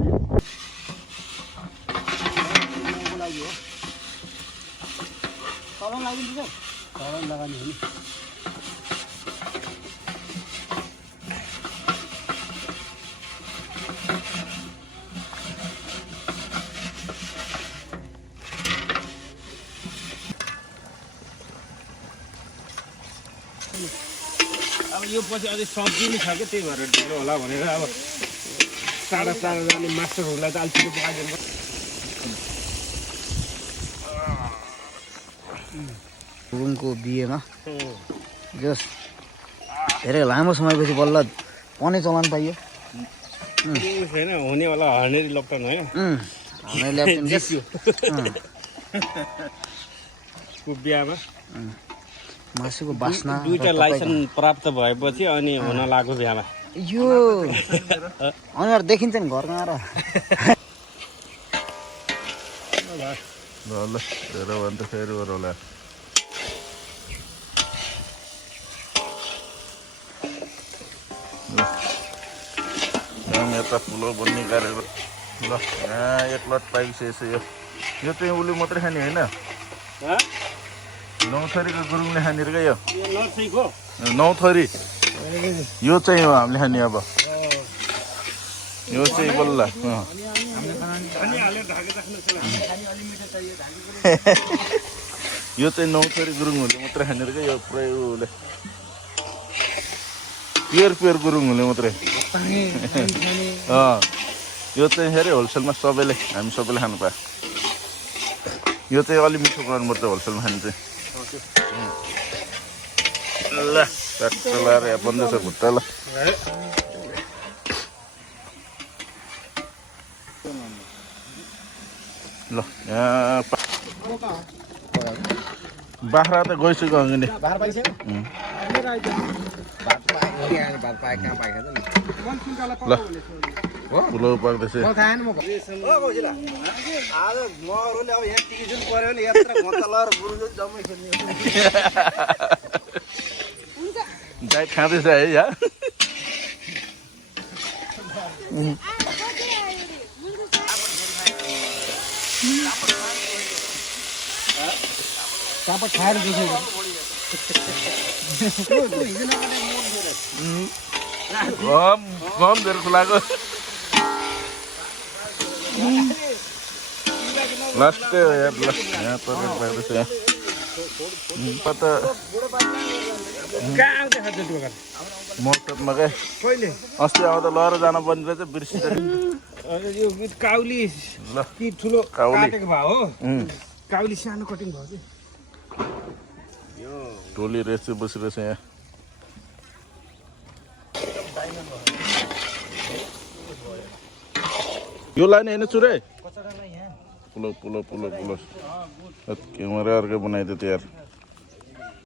अब यो पछि अझै सब्जी नि छ क्या त्यही भएर ढिलो होला भनेर अब टाढा टाढा जाने मास्टरहरूलाई त अलि छिटो पकाइदिनु गुरुङको बिहेमा जस धेरै लामो समयपछि बल्ल पने चलान पाइयो। छैन हुनेवाला हर्नेरी लकडाउन होइन को बिहामा मासुको बास्ना दुईटा लाइसेन्स प्राप्त भएपछि अनि हुन लाग्यो बिहामा यो अनुहार देखिन्छ नि घरमा आएर। ल ल हेर भने त फेरि होला यता ठुलो बन्ने गरेर ल यहाँ एक लट पाइसकेछ। यो चाहिँ उसले मात्रै खाने होइन, 9 थरीको गुरुङले खाने र क्या यो 9 थरी। यो चाहिँ हो हामीले खाने। अब यो चाहिँ बल्ल यो चाहिँ 9 थरी गुरुङहरूले मात्रै खाने र क्या। यो पुरै उसले प्योर गुरुङहरूले मात्रै। यो चाहिँ हेरे होलसेलमा सबैले हामी सबैले खानु पायो। यो चाहिँ अलि मिठो गर्नुपर्छ होलसेलमा खाने चाहिँ। ल काट्छ लाएर यहाँ बन्द छ खुट्टा। ल ल यहाँ बाख्रा त गइसक्यो अघि नै। ल ठुलो पाक्दैछ। डाइट खाँदैछ है यहाँ। चापट खाएर गम धेर खुलाएको लास्टै हो यार। ल यहाँ तर्कारी पाक्दैछ यहाँ। मोटरमा क्या अस्ति आउँदा लगेर जान पर्ने रहेछ बिर्सिन्छ। यो काउली ल कि ठुलो काउली काटेको भयो हो। काउली सानो कटिङ भयो कि टोली रहेछ बसिरहेछ यहाँ। यो लाने होइन चुरे पुलो क्यामेरा अर्कै बनाइदियो त यार।